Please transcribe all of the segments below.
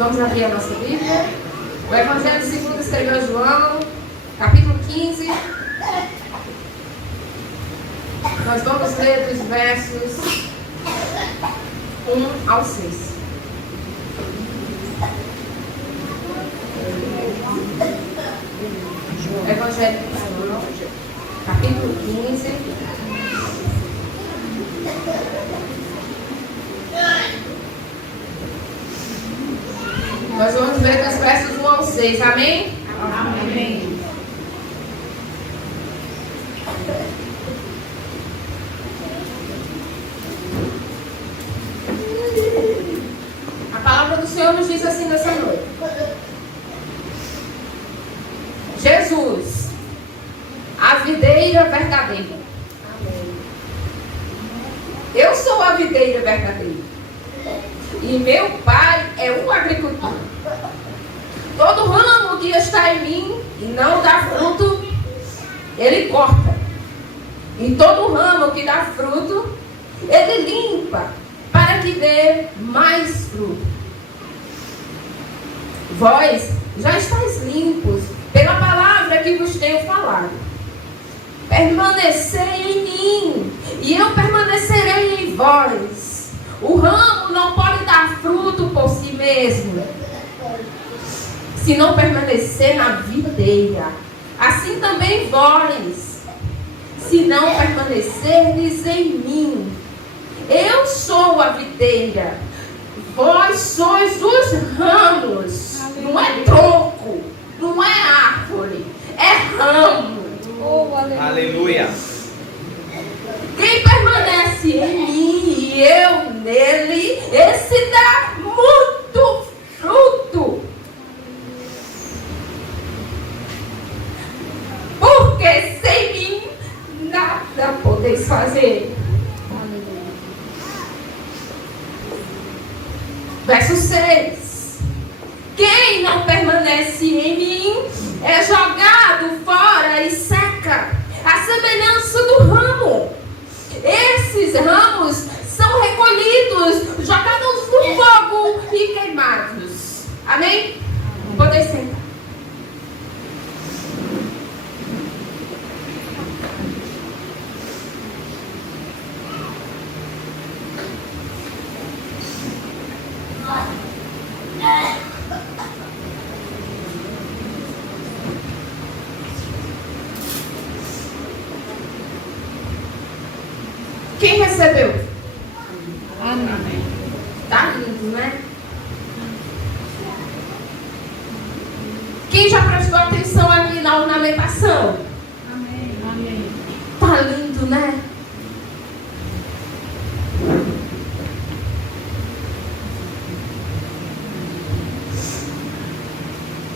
Vamos abrir a nossa Bíblia. O Evangelho segundo escreveu João, capítulo 15. Nós vamos ler dos versos 1 ao 6. Evangelho de João, capítulo 15. Nós vamos ver dos versos 1 ao 6. Amém? Amém. A palavra do Senhor nos diz assim nessa noite. Jesus, a videira verdadeira. Amém. Eu sou a videira verdadeira. E meu pai é um agricultor. Todo ramo que está em mim e não dá fruto, ele corta. E todo ramo que dá fruto, ele limpa, para que dê mais fruto. Vós já estáis limpos pela palavra que vos tenho falado. Permanecei em mim, e eu permanecerei em vós. O ramo não pode dar fruto por si mesmo, se não permanecer na videira. Assim também vós, se não permanecerdes em mim. Eu sou a videira, vós sois os ramos. Não é tronco, não é árvore, é ramo. Oh, aleluia. Quem permanece em mim e eu nele, esse dá muito fruto. Porque sem mim nada podeis fazer. Verso 6. Quem não permanece em mim é jogado fora e seca, a semelhança do ramo. Esses ramos são recolhidos, jogados no fogo e queimados. Amém? Podem sentar. Quem recebeu? Amém. Tá lindo, né? Quem já prestou atenção ali na ornamentação? Amém. Amém. Tá lindo, né?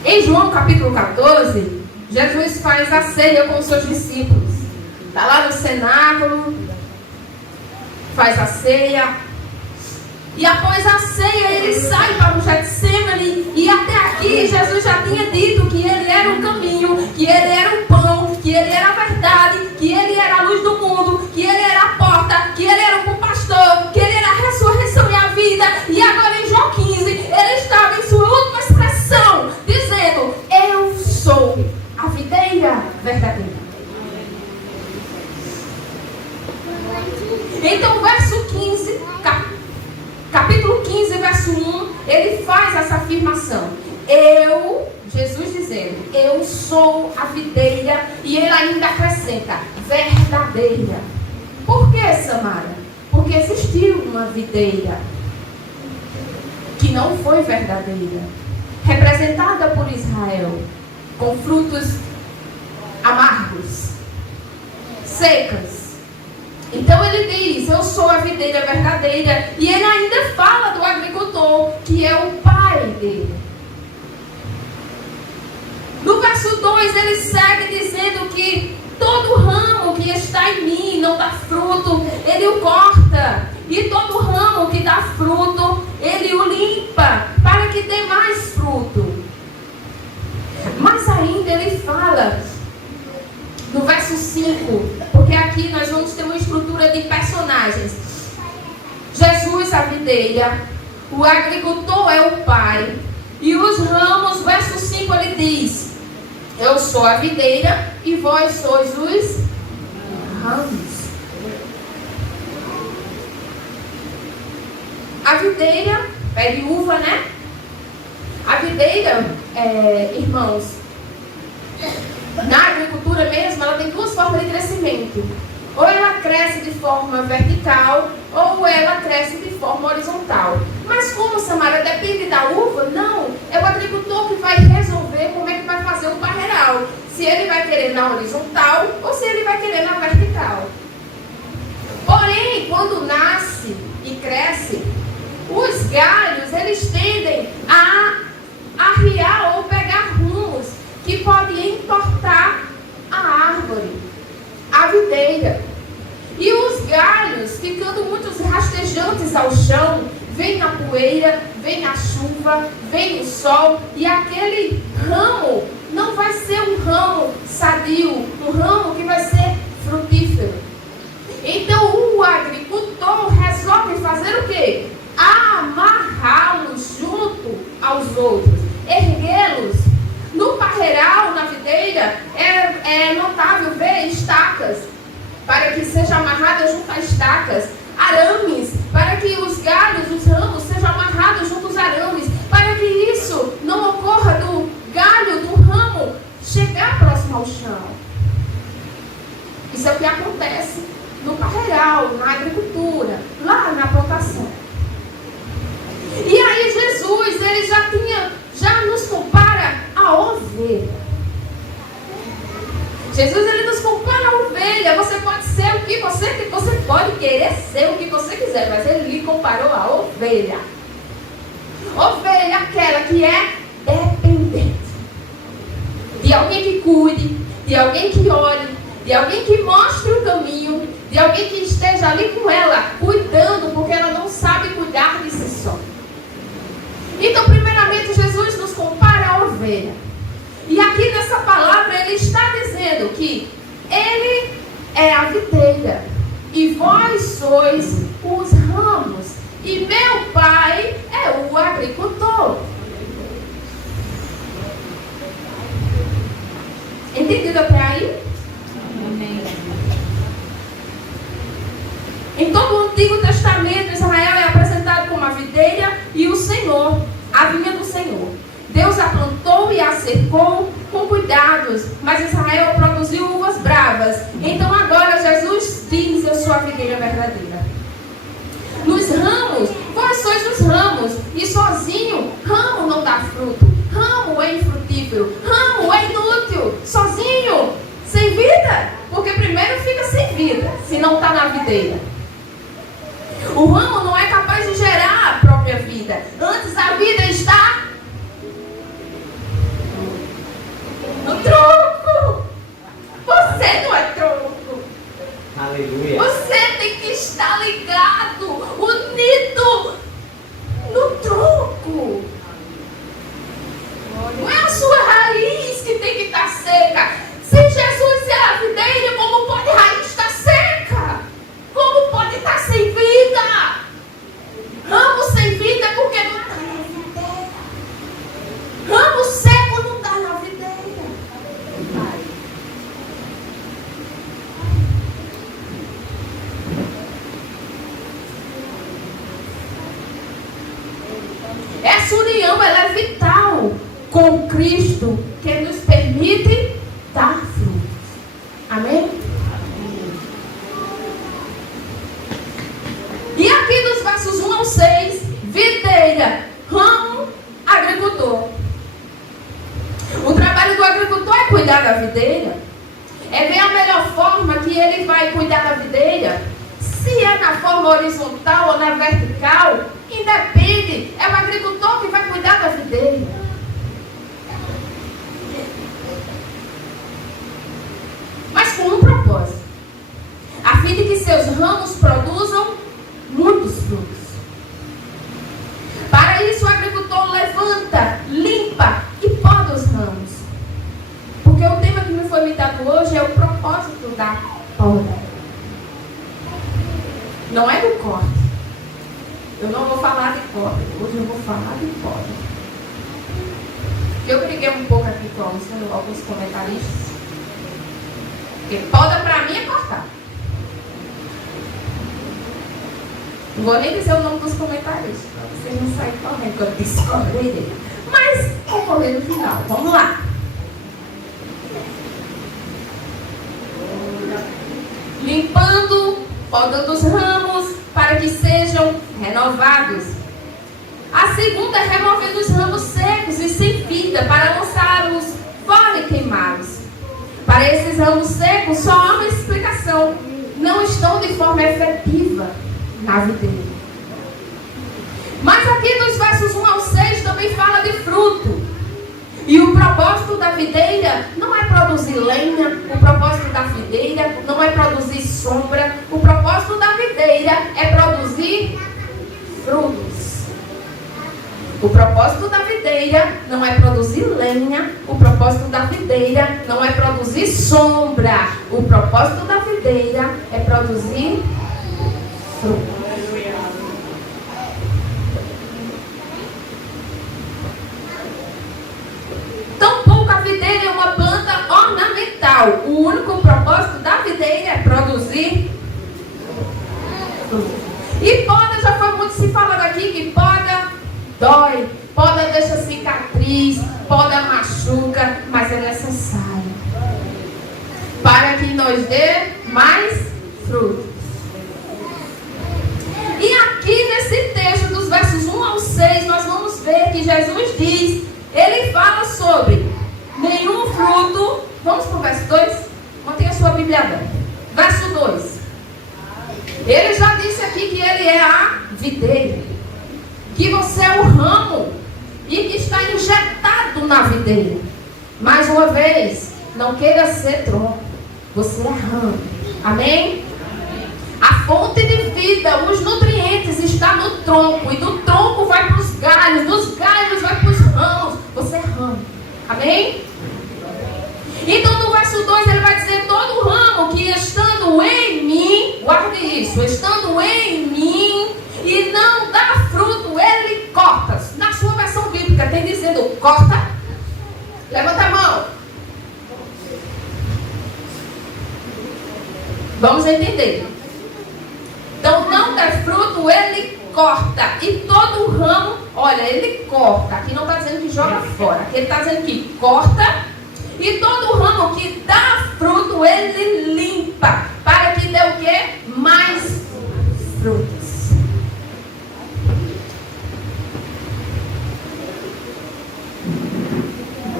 Em João capítulo 14, Jesus faz a ceia com os seus discípulos. Está lá no cenáculo, faz a ceia. E após a ceia, ele sai para o Getsemane. E até aqui, Jesus já tinha dito que ele era o caminho, que ele era o pão, que ele era a verdade, que ele era a luz do mundo, que ele era a porta, que ele era o bom pastor, que ele era a ressurreição e a vida. E agora em João 15, ele estava em sua última expressão, dizendo: eu sou a videira verdadeira. Então, verso 15, capítulo 15, verso 1, ele faz essa afirmação. Jesus dizendo, eu sou a videira, e ele ainda acrescenta, verdadeira. Por que, Samara? Porque existiu uma videira que não foi verdadeira, representada por Israel, com frutos amargos, secas. Então ele diz, eu sou a videira verdadeira. E ele ainda fala do agricultor, que é o pai dele. No verso 2 ele segue dizendo que todo ramo que está em mim não dá fruto, ele o corta. E todo ramo que dá fruto, ele o limpa, para que dê mais fruto. Mas ainda ele fala no verso 5, porque aqui nós vamos ter uma estrutura de personagens. Jesus, a videira, o agricultor é o pai, E os ramos, verso 5, ele diz: eu sou a videira e vós sois os ramos. A videira, pé de uva, né? A videira, irmãos, na agricultura mesmo, ela tem duas formas de crescimento. Ou ela cresce de forma vertical, ou ela cresce de forma horizontal. Mas como, Samara, depende da uva? Não. É o agricultor que vai resolver como é que vai fazer o parreiral. Se ele vai querer na horizontal, ou se ele vai querer na vertical. Porém, quando nasce e cresce, os galhos, eles tendem a arriar ou pegar rumos que podem entortar a árvore, a videira. E os galhos, ficando muito rastejantes ao chão, vem a poeira, vem a chuva, vem o sol, e aquele ramo não vai ser um ramo sadio, um ramo que vai ser frutífero. Então o agricultor resolve fazer o quê? Amarrá-los junto aos outros, erguê-los. No parreiral, na videira, é notável ver estacas, para que seja amarrada junto às estacas, arames, para que os galhos, os ramos, sejam amarrados junto aos arames, para que isso não ocorra do galho, do ramo, chegar próximo ao chão. Isso é o que acontece no parreiral, na agricultura, lá na plantação. E aí Jesus, ele já nos compara a ovelha. Jesus, ele nos compara a ovelha. Você pode ser o que você pode querer ser o que você quiser, mas ele lhe comparou a ovelha. Ovelha, aquela que é dependente de alguém que cuide, de alguém que olhe, de alguém que mostre o caminho, de alguém que esteja ali com ela, cuidando, porque ela não sabe cuidar de si só. Então, primeiramente, Jesus nos compara a ovelha. E aqui nessa palavra, ele está dizendo que ele é a videira e vós sois os ramos. E meu pai é o agricultor. Entendido até aí? Amém. Em todo o Antigo Testamento, Israel é apresentado como a videira e o Senhor, a vinha do Senhor. Deus a plantou e a cercou com cuidados, mas Israel produziu uvas bravas. Então agora Jesus diz: eu sou a videira verdadeira. Nos ramos, vós sois os ramos, e sozinho, ramo não dá fruto. Ramo é infrutífero, ramo é inútil, sozinho, sem vida, porque primeiro fica sem vida, se não está na videira. O ramo não é capaz de gerar a própria vida. Antes a vida está no tronco. Você não é tronco. Aleluia. Você tem que estar ligado, unido no tronco. Não é a sua raiz que tem que estar seca. Se Jesus é a videira, como pode a raiz estar seca? Como pode estar sem vida? Ramo sem vida porque não está na videira. Ramo seco não está na videira. Essa união, ela é vital com Cristo, que nos permite dar frutos. Amém? E aqui nos versos 1 ao 6, videira, ramo, agricultor. O trabalho do agricultor é cuidar da videira. É ver a melhor forma que ele vai cuidar da videira. Se é na forma horizontal ou na vertical, independe. É o agricultor que vai cuidar da videira. Mas com um propósito. A fim de que seus ramos produzam muitos frutos. Para isso o agricultor levanta, limpa e poda os ramos. Porque o tema que me foi me dado hoje é o propósito da poda. Não é do corte. Eu não vou falar de corte. Hoje eu vou falar de poda. Eu briguei um pouco aqui com alguns comentaristas. Porque poda pra mim é cortar. Não vou nem dizer o nome dos comentaristas, para vocês não saírem correndo, quando discorrerem. Mas vou correr no final. Vamos lá. Limpando, podando os ramos, para que sejam renovados. A segunda é removendo os ramos secos e sem vida, para lançá-los fora e queimá-los. Para esses ramos secos, só há uma explicação. Não estão de forma efetiva na videira. Mas aqui dos versos 1 ao 6 também fala de fruto. E o propósito da videira não é produzir lenha, o propósito da videira não é produzir sombra, o propósito da videira é produzir frutos. O propósito da videira não é produzir lenha, o propósito da videira não é produzir sombra, o propósito da videira é produzir frutos. Tampouco a videira é uma planta ornamental. O único propósito da videira é produzir frutos. E poda, já foi muito se falado aqui que poda dói, poda deixa cicatriz, poda machuca, mas é necessário para que nos dê mais frutos. E aqui nesse texto dos versos 1 ao 6, nós vamos ver que Jesus diz, ele fala sobre nenhum fruto. Vamos para o verso 2? Mantenha a sua Bíblia aberta. Verso 2. Ele já disse aqui que ele é a videira, que você é o ramo e que está injetado na videira. Mais uma vez, não queira ser tronco, você é ramo. Amém? A fonte de vida, os nutrientes está no tronco, e do tronco vai para os galhos, dos galhos vai para os ramos. Você é ramo. Amém? Então no verso 2 ele vai dizer: todo ramo que estando em mim, guarde isso, estando em mim e não dá fruto, ele corta. Na sua versão bíblica tem dizendo corta. Levanta a mão. Vamos entender. Então não dá fruto, ele corta. E todo ramo, olha, ele corta. Aqui não está dizendo que joga fora. Aqui ele está dizendo que corta. E todo ramo que dá fruto, ele limpa. Para que dê o quê? Mais frutos.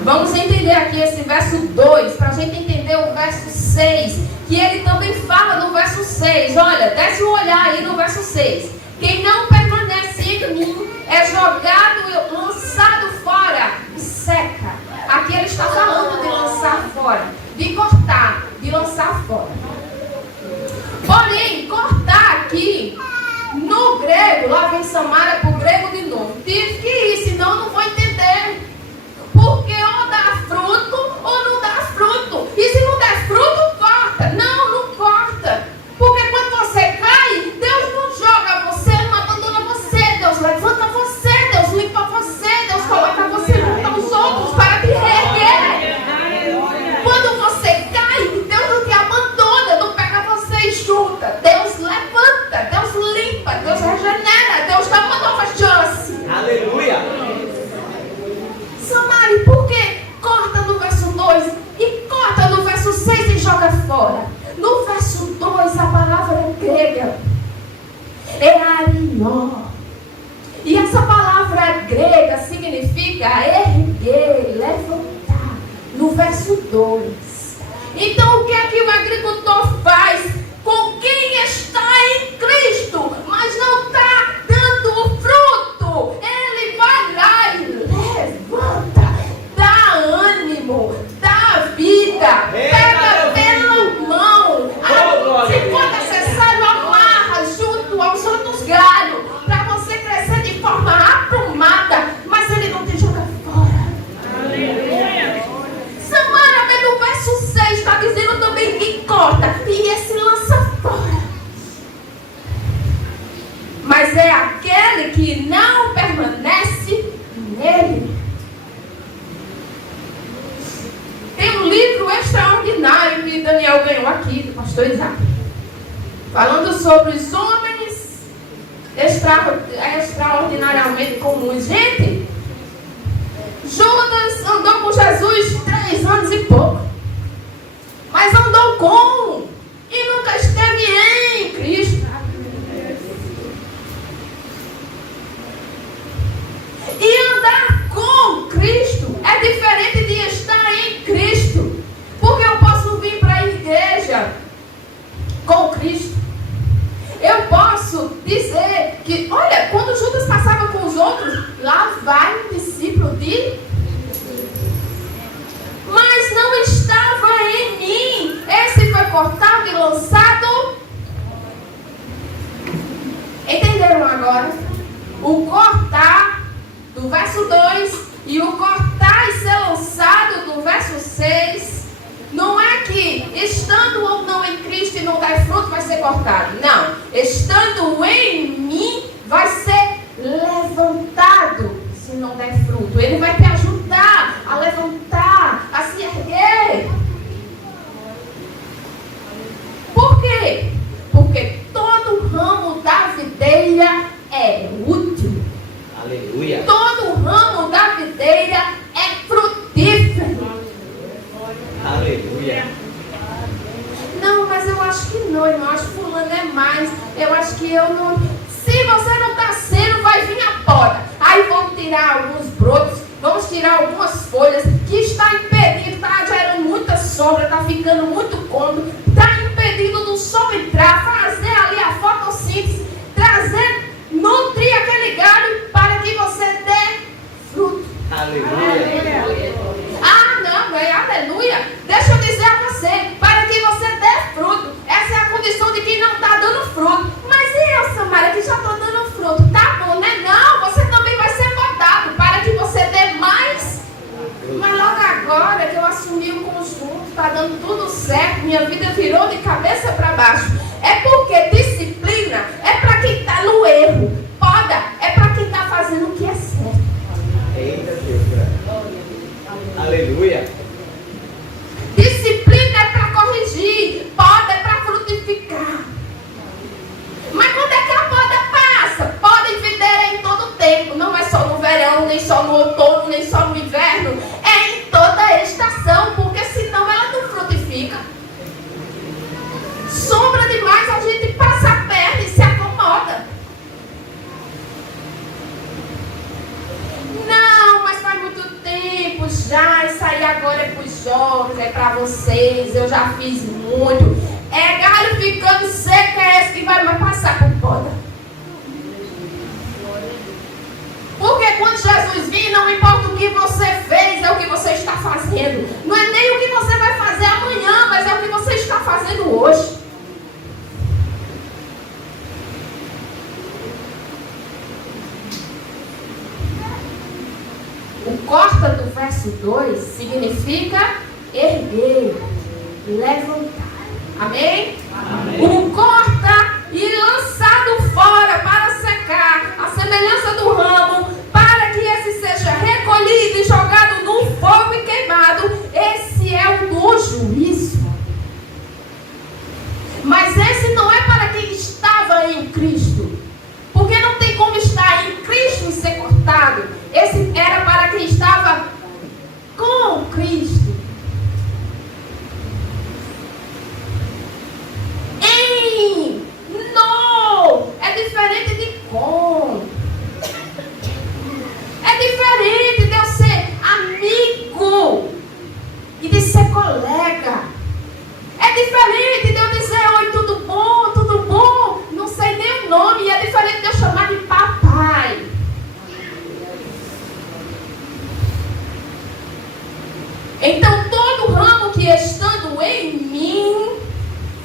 Vamos entender aqui esse verso 2, para a gente entender o verso 6, que ele também fala no verso 6. Olha, desce o olhar aí no verso 6. Quem não permanece em mim é jogado e lançado fora e seca. Aqui ele está falando de lançar fora, de cortar, de lançar fora. Porém, cortar aqui, no grego, lá vem Samara para o grego de novo. Tive que ir, senão eu não vou entender. Porque ou dá fruto ou não dá fruto. E se não der fruto, corta. Não, não corta. Porque quando você cai, Deus não joga você, não abandona você. Deus levanta você, Deus limpa você, Deus coloca você junto aos outros para te reerguer. Quando você cai, Deus não te abandona, não pega você e junta. Deus levanta, Deus limpa, Deus regenera, Deus dá uma nova chance. Aleluia! Samari, por que corta no verso 2 e corta no verso 6 e joga fora? No verso 2 a palavra é grega, é arió. E essa palavra grega significa erguer, levantar. No verso 2. Então o que é que o agricultor faz com quem está em Cristo, mas não está dando fruto? Ele vai lá e levanta, dá ânimo, dá vida, pega pela mão, se for necessário, amarra junto aos outros galhos, para você crescer de forma aprumada, mas ele não te joga fora. Aleluia. Samara, no verso 6 está dizendo também extraordinário que Daniel ganhou aqui, do pastor Isaac. Falando sobre os homens extraordinariamente comuns. Gente, Judas andou com Jesus 3 anos e pouco. Mas andou com e nunca esteve em Cristo. E andar com Cristo é diferente de estar em Cristo. Porque eu posso vir para a igreja com Cristo. Eu posso dizer que, olha, quando Judas passava com os outros, lá vai um discípulo de... Mas não estava em mim. Esse foi cortado e lançado. Entenderam agora? O cortar do verso 2 e o cortar e ser lançado do verso 6 não é que estando ou não em Cristo e não der fruto vai ser cortado. Não. Estando em mim vai ser levantado se não der fruto. Ele vai te ajudar a levantar, a se erguer. Por quê? Porque todo ramo da videira é útil. Aleluia. Todo ramo da videira é frutífero. Aleluia. Não, mas eu acho que não, irmão. Eu acho que fulano é mais. Eu acho que eu não. Se você não está sendo, vai vir a poda. Aí vamos tirar alguns brotos, vamos tirar algumas folhas que está impedindo, está gerando muita sombra, está ficando muito cômodo, está impedindo do sol entrar, fazer ali a fotossíntese, trazer, nutrir aquele galho para que você dê fruto. Aleluia. Ah, não, é aleluia. Deixa eu dizer a você, para que você dê fruto. Essa é a condição de quem não está dando fruto. Mas e eu, Samara, que já estou dando fruto? Tá bom, né? Não, você também vai ser podado para que você dê mais. Mas logo agora que eu assumi o conjunto, está dando tudo certo, minha vida virou de cabeça para baixo. É porque disciplina é para quem está no erro. Poda é para quem está fazendo o que é certo. Eita Deus. Aleluia. Disciplina é para corrigir, poda é para frutificar. Mas quando é que a poda passa? Poda e videira em todo tempo. Não é só no verão, nem só no outono, nem só no inverno. É em toda a estação, porque senão ela não frutifica. Sombra demais, a gente passa perto e se acomoda. Não, mas faz muito tempo já. Isso aí agora é para os jovens, é para vocês. Eu já fiz muito. É galho ficando seco, é esse que vai passar por poda. Porque quando Jesus vir, não importa o que você fez, é o que você está fazendo. Não é nem o que você vai fazer amanhã, mas é o que você está fazendo hoje. O corta do verso 2 significa erguer, levantar. Amém? Amém. O corta e lançado fora para secar, a semelhança do ramo, para que esse seja recolhido e jogado no fogo e queimado. Esse é o do juízo. Mas esse não é para quem estava em Cristo. Porque não tem como estar em Cristo e ser cortado. Esse era para quem estava com Cristo. É diferente de com. É diferente de eu ser amigo e de ser colega. É diferente de eu dizer: oi, tudo bom? Tudo bom? Não sei nem o nome. E é diferente de eu chamar de papai. Então todo ramo que estando em mim,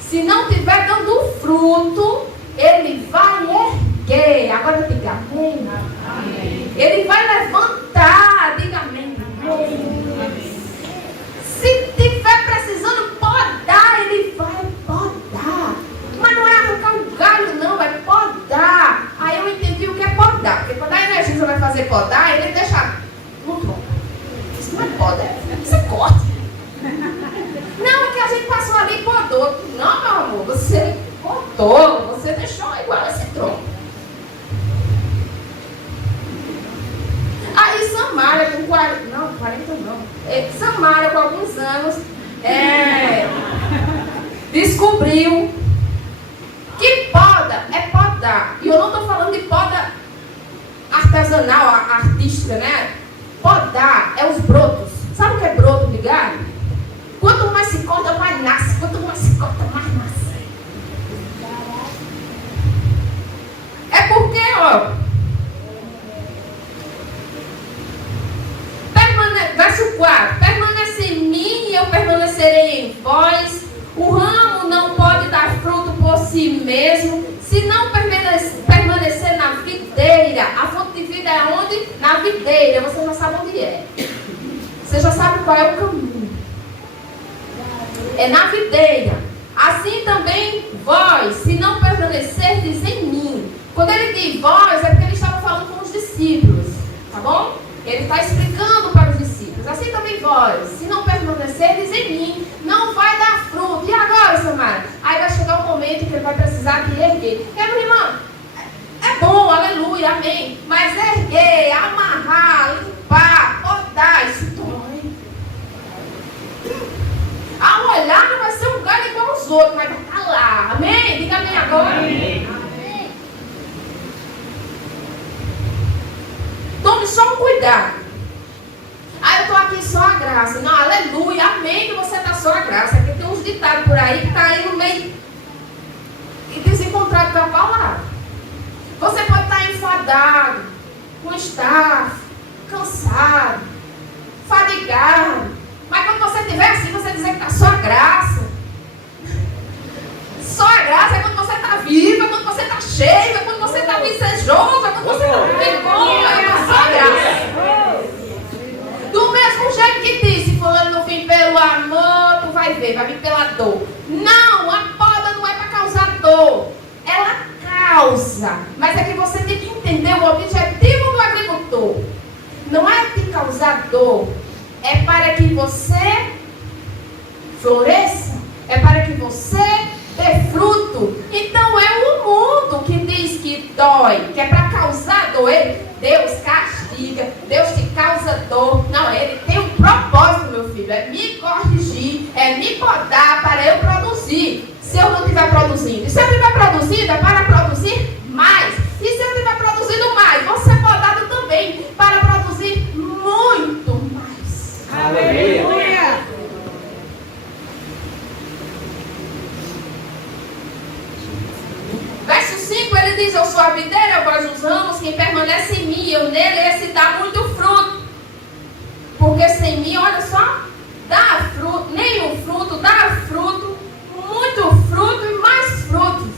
se não estiver dando fruto, ele vai erguer. Agora diga amém. Amém. Ele vai levantar. Diga amém. Amém. Se estiver precisando podar, ele vai podar. Mas não é arrancar um galho, não. É podar. Aí eu entendi o que é podar. Porque quando a Energisa vai fazer podar, ele deixa no tronco. Isso não é poda. Isso é corte. tolo, você deixou igual esse tronco. Aí Samara com 40 não. Samara com alguns anos descobriu que poda é podar. E eu não estou falando de poda artesanal, artística, né? Podar é os brotos. Sabe o que é broto de galho? Quanto mais se corta, mais nasce. Quanto mais se corta, mais nasce. É porque, ó, verso 4, permanece em mim e eu permanecerei em vós. O ramo não pode dar fruto por si mesmo, se não permanecer na videira. A fonte de vida é onde? Na videira. Você já sabe onde é. Você já sabe qual é o caminho. É na videira. Assim também vós, se não permanecerdes em mim. Quando ele diz vós, é porque ele estava falando com os discípulos. Tá bom? Ele está explicando para os discípulos. Assim também vós, se não permanecerdes em mim, não vai dar fruto. E agora, Samara? Aí vai chegar um momento que ele vai precisar de erguer. Minha irmã, é bom, aleluia, amém. Mas erguer, amarrar, limpar, podar, isso dói. Ao olhar não vai ser um galho igual aos outros, mas vai estar lá. Amém? Diga amém agora. Amém. Tome só um cuidado. Ah, eu estou aqui só a graça. Não, aleluia, amém que você está só a graça. Porque tem uns ditados por aí que está aí no meio e desencontrado com a palavra. Você pode estar enfadado, com staff, cansado, fadigado. Mas quando você estiver assim, você dizer que está só a graça. Só a graça é quando você está vivo, é quando você está cheio, é quando você está desejoso, é quando você está com vergonha, é só a graça. Do mesmo jeito que disse, fulano não vim pelo amor, tu vai ver, vai vir pela dor. Não, a poda não é para causar dor. Ela causa, mas é que você tem que entender o objetivo do agricultor. Não é de causar dor, é para que você floresça, é para que você dê fruto. Então é o mundo que diz que dói, que é para causar dor. Deus castiga, Deus te causa dor. Não, ele tem um propósito, meu filho, é me corrigir, é me podar para eu produzir. Se eu não estiver produzindo, e se eu estiver produzindo, é para produzir mais. E se eu estiver produzindo mais, vou ser podado também para produzir muito mais. Aleluia. Verso 5, ele diz, eu sou a videira, vós os ramos, quem permanece em mim, eu nele, esse dá muito fruto. Porque sem mim, olha só, dá fruto, nenhum fruto, dá fruto, muito fruto e mais frutos.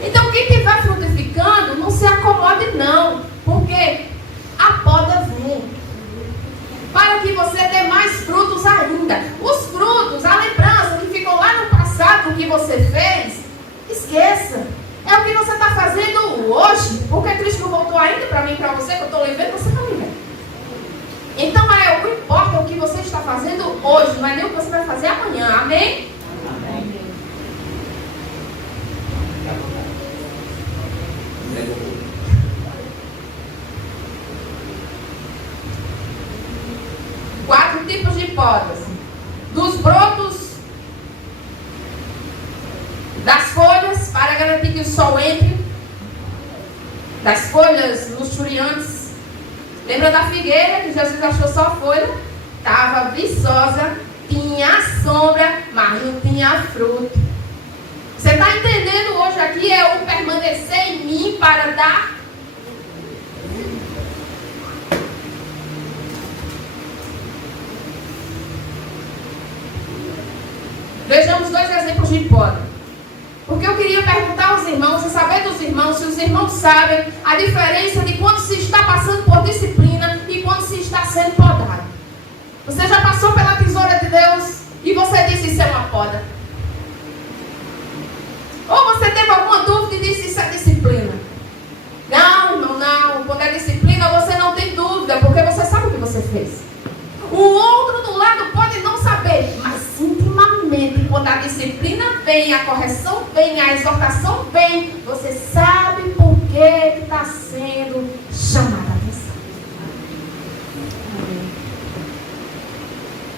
Então quem estiver frutificando, não se acomode não, porque a poda vem. Para que você dê mais frutos ainda. Os frutos, a lembrança que ficou lá no passado, o que você fez, esqueça. É o que você está fazendo hoje. Porque Cristo não voltou ainda para mim e para você, que eu estou vivendo, você está vivendo. Então o que importa é o que você está fazendo hoje, não é nem o que você vai fazer amanhã. Amém? Amém. Quatro tipos de podas. Dos brotos, das folhas, para garantir que o sol entre, das folhas luxuriantes. Lembra da figueira, que Jesus achou só folha? Estava viçosa, tinha sombra, mas não tinha fruto. Você está entendendo hoje aqui? É o permanecer em mim para dar. Vejamos dois exemplos de poda. Porque eu queria perguntar aos irmãos, e saber dos irmãos, se os irmãos sabem a diferença de quando se está passando por disciplina e quando se está sendo podado. Você já passou pela tesoura de Deus e você disse isso é uma poda? Ou você teve alguma dúvida e disse isso é disciplina? Não. Quando é disciplina você não tem dúvida, porque você sabe o que você fez. O outro do lado pode não saber, mas intimamente, quando a disciplina vem, a correção vem, a exortação vem, você sabe por que está sendo chamada a atenção.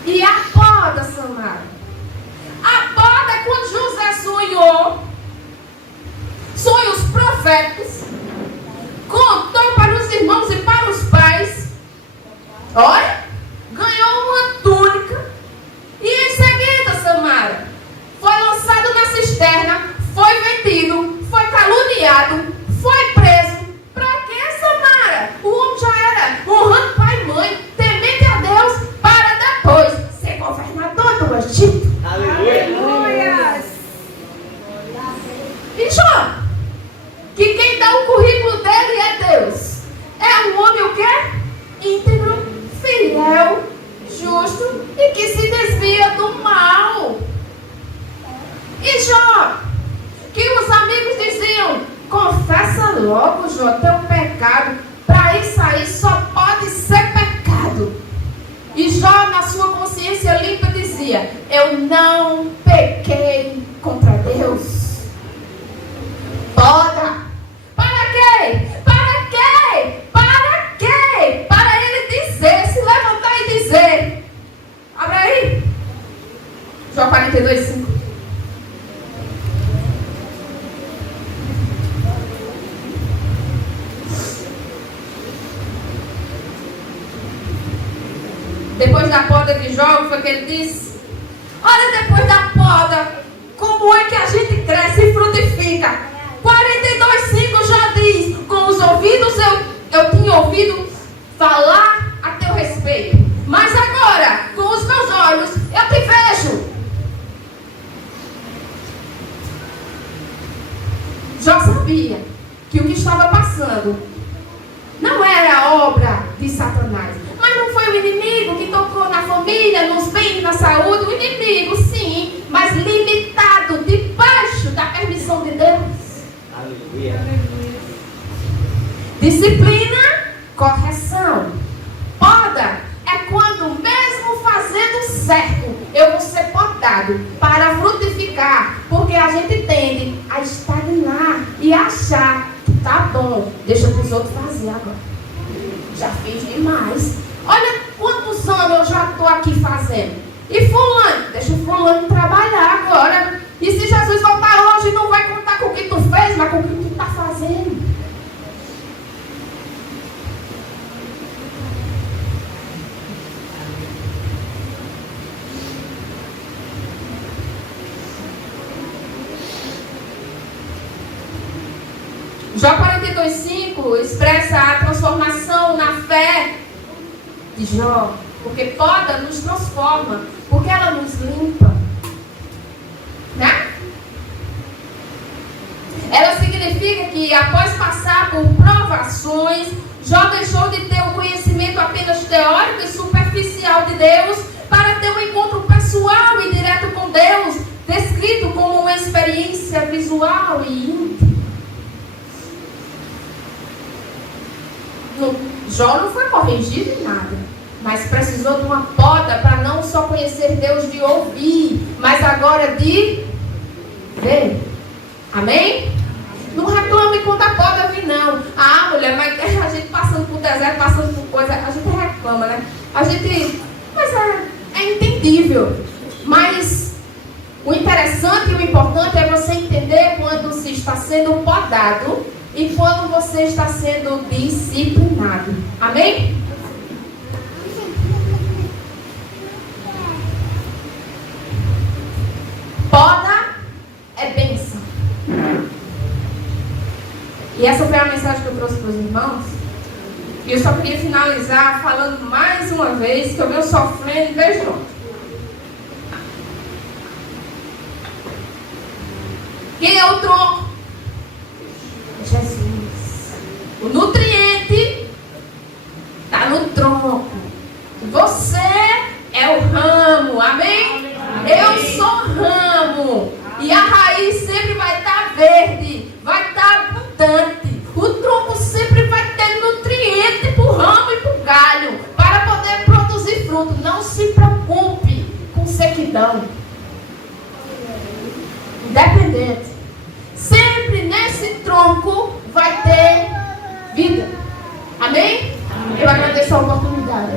E a poda, Samara? A poda é quando José sonhou sonhos proféticos, contou para os irmãos e para os pais. Olha, ganhou uma túnica e em seguida, Samara, foi lançado na cisterna, foi vendido, foi caluniado, foi preso. Para que, Samara? O homem já era honrando pai e mãe, temente a Deus, para depois ser governador do Egito. Aleluia. E Jó, que quem dá o currículo dele é Deus. É um homem o quê? Íntegro, fiel, justo e que se desvia do mal. E Jó, que os amigos diziam: confessa logo, Jó, teu pecado. Para isso aí só pode ser pecado. E Jó, na sua consciência limpa, dizia: eu não pequei contra Deus. Poda. Para quê? Para quê? Para quê? Para ele dizer, se levantar e dizer. Abre aí. Jó 42, 5. Depois da poda de Jó, foi que ele disse: olha, depois da poda, como é que a gente cresce e frutifica? 42:5 já diz: com os ouvidos eu tinha ouvido falar a teu respeito, mas agora com os meus olhos eu te vejo. Jó sabia que o que estava passando não era obra de Satanás, mas não foi o inimigo que tocou na família, nos bens, na saúde. O inimigo, sim, mas limitado, debaixo da permissão de Deus. Aleluia. Disciplina, correção. Poda é quando, mesmo fazendo certo, eu vou ser podado para frutificar, porque a gente tende a estagnar e achar que tá bom, deixa para os outros fazer agora. Já fiz demais. Olha quantos anos eu já estou aqui fazendo. E fulano, deixa o fulano trabalhar agora. E se Jesus voltar hoje, não vai contar com o que tu fez, mas com o que tu está fazendo. Jó 42:5 expressa a transformação na fé de Jó. Porque poda nos transforma, porque ela nos limpa. Né? Ela significa que após passar por provações, Jó deixou de ter o conhecimento apenas teórico e superficial de Deus para ter um encontro pessoal e direto com Deus, descrito como uma experiência visual e íntima. Jó não foi corrigido em nada, mas precisou de uma poda para não só conhecer Deus de ouvir, mas agora de ver. Amém? Não reclame quando a poda vir, não. Ah, mulher, mas a gente passando por deserto, passando por coisa, a gente reclama, né? Mas é entendível. Mas o interessante e o importante é você entender quando se está sendo podado e quando você está sendo disciplinado. Amém? Poda é bênção. E essa foi a mensagem que eu trouxe para os irmãos. E eu só queria finalizar falando mais uma vez que eu venho sofrendo desde ontem. Quem é o tronco? Jesus. O nutriente está no tronco. Você é o ramo. Amém? Eu sou ramo. E a raiz sempre vai estar verde. Vai estar abundante. O tronco sempre vai ter nutriente para o ramo e para o galho, para poder produzir fruto. Não se preocupe com sequidão. dependente. Sempre nesse tronco vai ter vida. Amém? Eu agradeço a oportunidade.